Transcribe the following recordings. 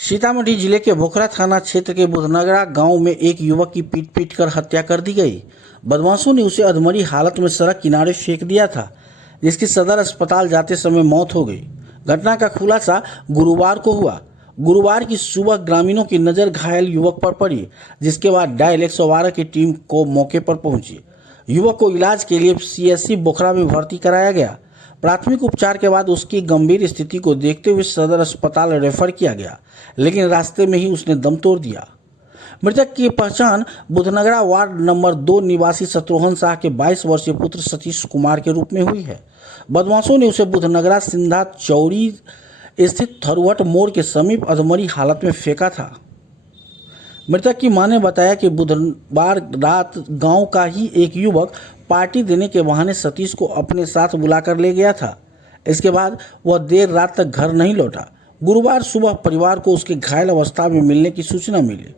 सीतामढ़ी जिले के भोखरा थाना क्षेत्र के बुधनगरा गांव में एक युवक की पीट कर हत्या कर दी गई। बदमाशों ने उसे अधमरी हालत में सड़क किनारे फेंक दिया था, जिसकी सदर अस्पताल जाते समय मौत हो गई। घटना का खुलासा गुरुवार को हुआ। गुरुवार की सुबह ग्रामीणों की नजर घायल युवक पर पड़ी, जिसके बाद डायल 112 की टीम को मौके पर पहुंची। युवक को इलाज के लिए सीएससी बोखरा में भर्ती कराया गया। प्राथमिक उपचार के बाद उसकी गंभीर स्थिति को देखते हुए सदर अस्पताल रेफर किया गया, लेकिन रास्ते में ही उसने दम तोड़ दिया। मृतक की पहचान बुधनगरा वार्ड नंबर 2 निवासी शत्रुघ्न शाह के 22 वर्षीय पुत्र सतीश कुमार के रूप में हुई है। बदमाशों ने उसे बुधनगरा सिंधा चौड़ी स्थित थरुहट मोड़ के समीप अधमरी हालत में फेंका था। मृतक की मां ने बताया कि बुधवार रात गांव का ही एक युवक पार्टी देने के बहाने सतीश को अपने साथ बुलाकर ले गया था। इसके बाद वह देर रात तक घर नहीं लौटा। गुरुवार सुबह परिवार को उसके घायल अवस्था में मिलने की सूचना मिली।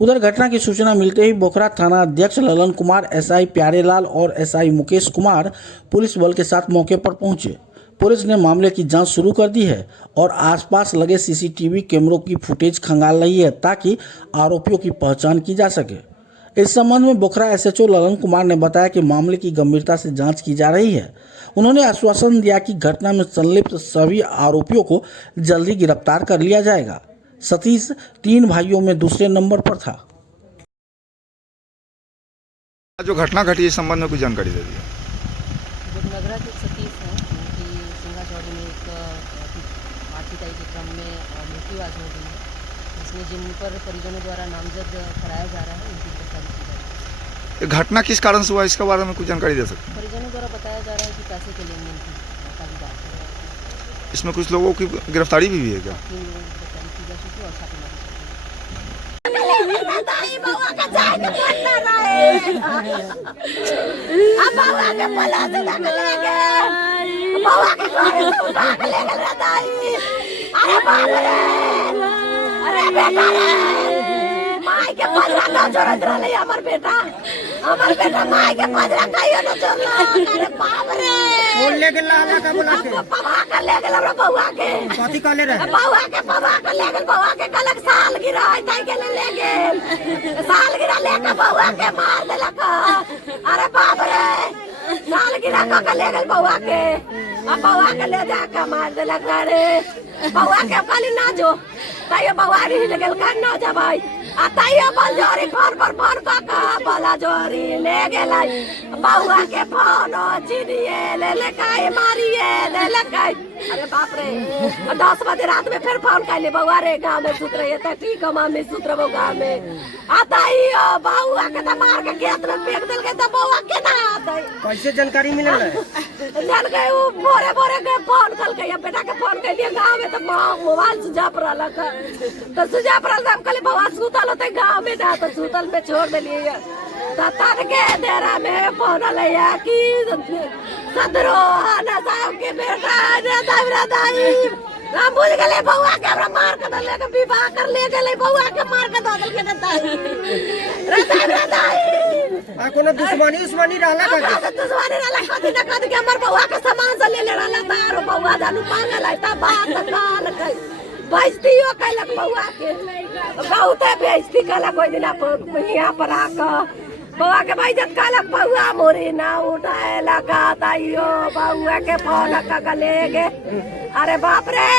उधर घटना की सूचना मिलते ही बोखरा थाना अध्यक्ष ललन कुमार, एसआई प्यारेलाल और एसआई मुकेश कुमार पुलिस बल के साथ मौके पर पहुंचे। पुलिस ने मामले की जांच शुरू कर दी है और आसपास लगे सीसीटीवी कैमरों की फुटेज खंगाल रही है, ताकि आरोपियों की पहचान की जा सके। इस संबंध में बोखरा एसएचओ ललन कुमार ने बताया कि मामले की गंभीरता से जांच की जा रही है। उन्होंने आश्वासन दिया कि घटना में संलिप्त सभी आरोपियों को जल्दी गिरफ्तार कर लिया जाएगा। सतीश 3 भाइयों में दूसरे नंबर पर था। जो घटना घटी इस संबंध में कुछ जानकारी दे दी। बुधनगरा के सतीश हैं, उनकी सिंगा चौड़ी में एक पार्टी के क्रम में मृत्यु आज हो गई है, जिसमें जिन पर परिजनों द्वारा नामजद कराया जा रहा है, उनकी गिरफ्तारी की जा रही है। घटना किस कारण से हुआ, इसके बारे में कुछ जानकारी दे सकते हैं? परिजनों द्वारा बताया जा रहा है कि पैसे के लेन देन की बात है। इसमें कुछ लोगों की गिरफ्तारी भी हुई है क्या? 3 लोगों की गिरफ्तारी की जा चुकी है और छापेमारी हमार बेटा माय के पजरा खाइयो न चोरला। अरे बाप रे बोल ले गेल लाला का बोला के पवा के ले गेल हमरा बउआ के कथी कहले रहे? बउआ के ले गेल, बउआ के कलक साल गिरा है ताई के ले गेल, साल गिरा लेके बउआ के मार देलक। अरे बाप रे साल गिरा के ले गेल बउआ के, अब बउआ के ले जाके मार देलक। अरे बउआ के खाली ना जो ताई बउआ री ले गेल, कर ना जा भाई आताइया बल जोरी फोन पर फोन का बला जोरी ले गेला। बउआ के फोन चिनिए ले काई मारिए ले काई। अरे बाप रे 10 बजे रात में फिर फोन कैले, बउआ रे गांव में सुत रही है ठीक है में सुत रहो गांव में। आताइया बउआ के तो मार के खेत में फेंक देल के, तो बउआ के ना आताई कैसे जानकारी मिलल है? जान गए वो बोरे के फोन कल के बेटा के फोन कर दिया गांव में, तो मोबाइल सुझाप रहा तो सुझाप रहा हम कहले बउआ सुतल होते गांव में ना, तो सुतल में छोड़ दिलिए। तन के देरा में फोन लिया कि सदरो ना साहब के बेटा दाई हम भूल गए बउआ के हमरा मार के दले के विवाह कर ले गए, बउआ के मार के दल के दाई आ कोनो दुश्मनी रहला का? दुश्मनी रहला कथी ना कथी के हमर बउआ के सामान से ले रहला तारो बउआ जानू पागल है ता बात काल कई बेइज्जतियो कैलक बउआ के, बहुते बेइज्जती कैलक। कोई दिन यहाँ पर आकर बउआ के बेइज्जत कैलक, बउआ मोरी ना उठाए लगा ताइयो बउआ के फोन का ले गे। अरे बाप रे